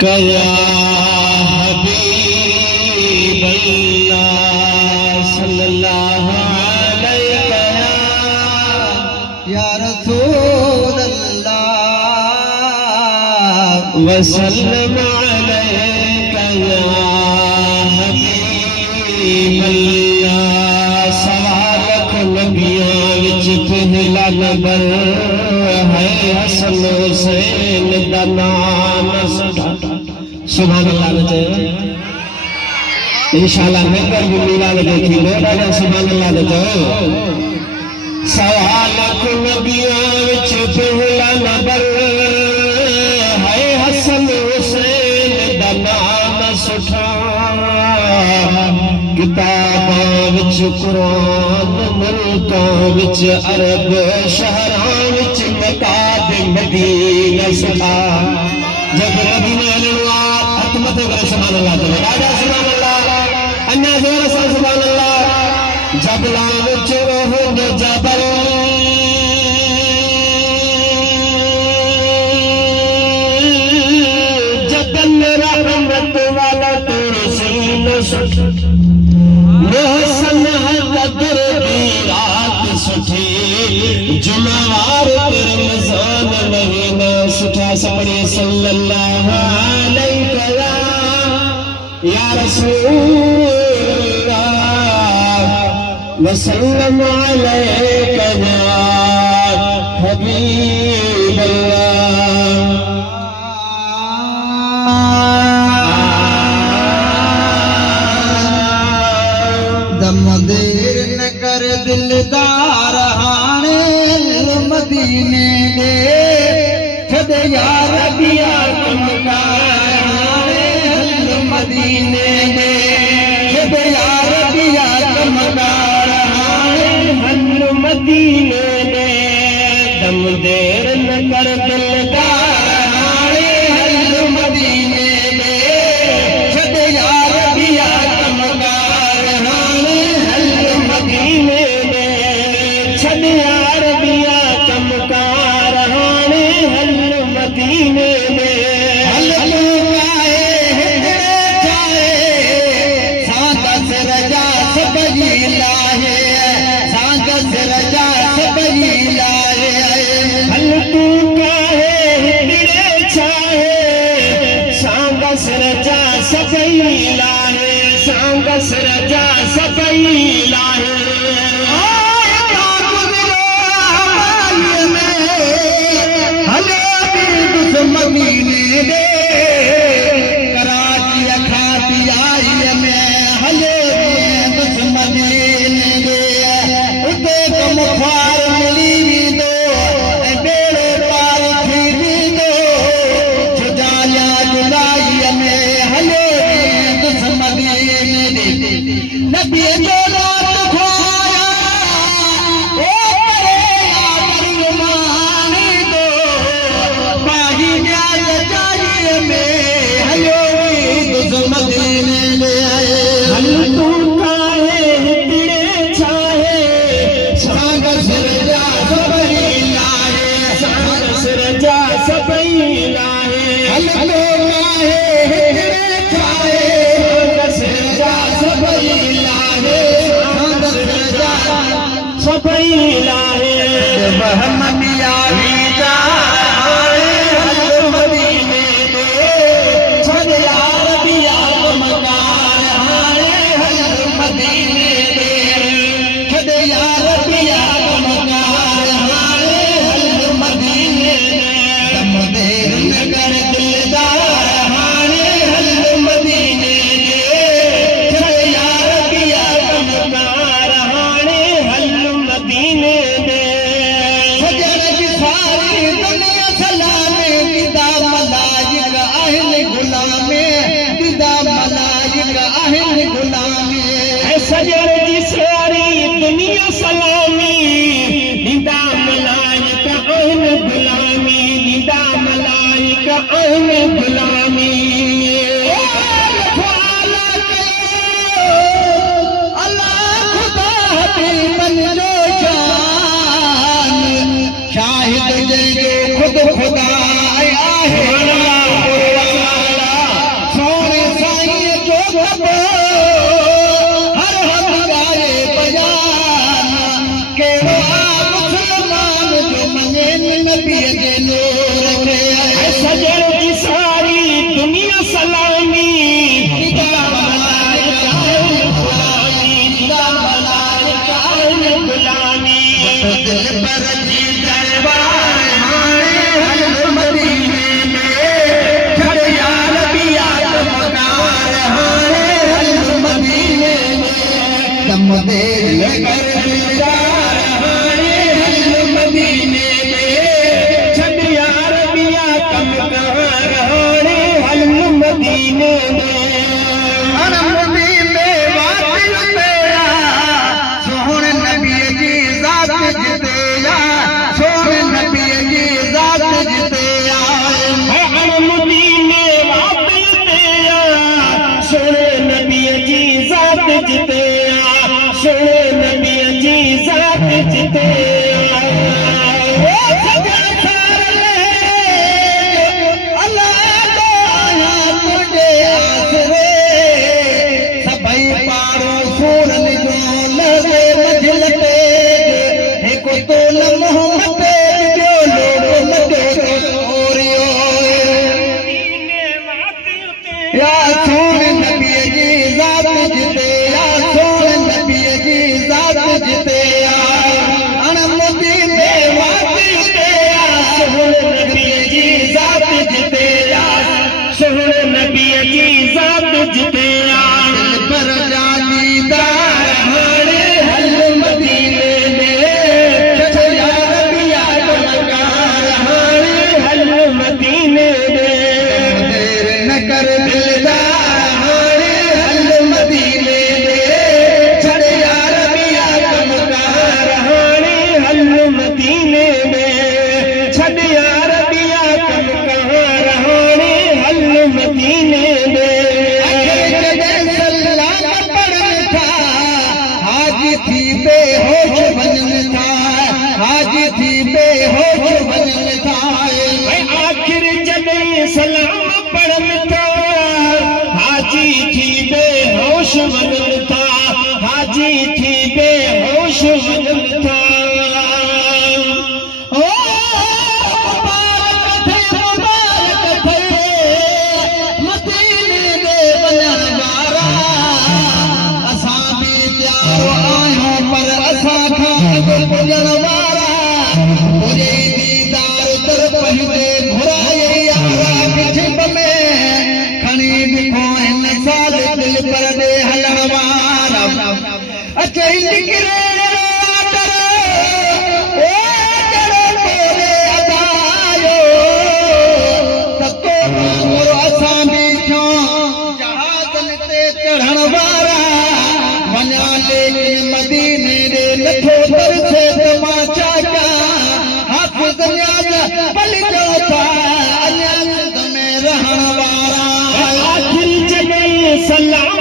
कया हबीब अल्लाह सल्लल्लाहु अलैहि या रसूल अल्लाह वसल्लम अलैका या हबीब अल्लाह। सवालक नबियां विच पहला नंबर है हसन हुसैन दा नाम सुभान अल्लाह बचे इंशाअल्लाह नंबर भी मिलाल देखी लोड़ा सुभान अल्लाह बचे। सवालक नबियां विच पहला नंबर है हसन हुसैन दा नाम सुठा। किताबां विच कुरान मुल्कां विच अरब शहरां विच मक्का ते मदीना सुठा। जब मदीना अलवा हकमत करे सुभान अल्लाह चले राजा सुभान अल्लाह अन्ना जोर से सुभान अल्लाह। जबला विच ओहद जबल जबल रहमत वाला तुरसीन सुठ मोहसन बदर दी रात सुठी जुमावार रमजान महीना सुठा। सबने सल्लल्लाहु अलैहि या रसूलल्लाह वसल्लम अलैका या हबीब अल्लाह। दम देर न कर दिलदार हाने मदीने दे छद यार बिया कमकार मदीने दे छद यार बिया कमकार हन मदीने दे। दम देर न कर दिलदार हाने मदीने दे छद यार बिया कमकार मदीने दे छद यार बिया कमकार हाने हल मदीने दे। हल सांगस रजा सबई लाहे सांगस रजा सबई लाहे। हल तू काहे हिड़े छाहे सांगस रजा सबई लाहे सांगस रजा सबई लाहे। मदीने दे कराची खाती आई में हले मदीने दे उते कम ख्वार मिली भी दो बेड़े पार थी भी दो जुदाया जुदाई में हले मदीने दे। नबी जो रात ख्वाया ओ मदीने ले आए। हल तू काहे हिड़े छाहे सांगस रजा सबई लाहे सांगस रजा सबई लाहे। हल तू काहे हिड़े छाहे सांगस रजा सबई लाहे सांगस रजा सबई लाहे। वहम मिया भी सजर जी सारी दुनिया सलामी दीदा मलाइका अहल गुलामी दीदा मलाइका अहल गुलामी। अल्लाह खुदा बन जो जान शाहिद जो खुद खुदा आया है। देर न कर दिलदार हाणे हल मदीने में छॾ यार ॿिया कम कार हाणे हल मदीने में सोहणे नबीअ जी ज़ात जिते आ सोहणे नबीअ जी ज़ात जिते आ हल मदीने वापस ते आ सोहणे नबीअ जी ज़ात जिते आ सोहणे नबीअ जी ज़ात जिते आ सोहणे नबीअ जी ज़ात जिते आ सोहणे नबीअ जी ज़ात जिते आ अण मदीने वापस ते आ सोहणे नबीअ जी ज़ात जिते आ सोहणे नबीअ जी ज़ात जिते आ पर जा दीदार हाणे हल मदीने में छॾ यार ॿिया कमकार हाणे हल मदीने में देर न कर दिलदार हाणे हल मदीने में छॾ यार ॿिया कमकार हाणे हल मदीने में छॾ यार ॿिया कमकार हाणे हल मदीने में हाजी थी बेहोश वञनि था हाजी थी बेहोश वञनि था आख़िर जॾहिं सलाम पढ़नि था हाजी थी बेहोश वञनि था हाजी थी बेहोश वञनि था सलाम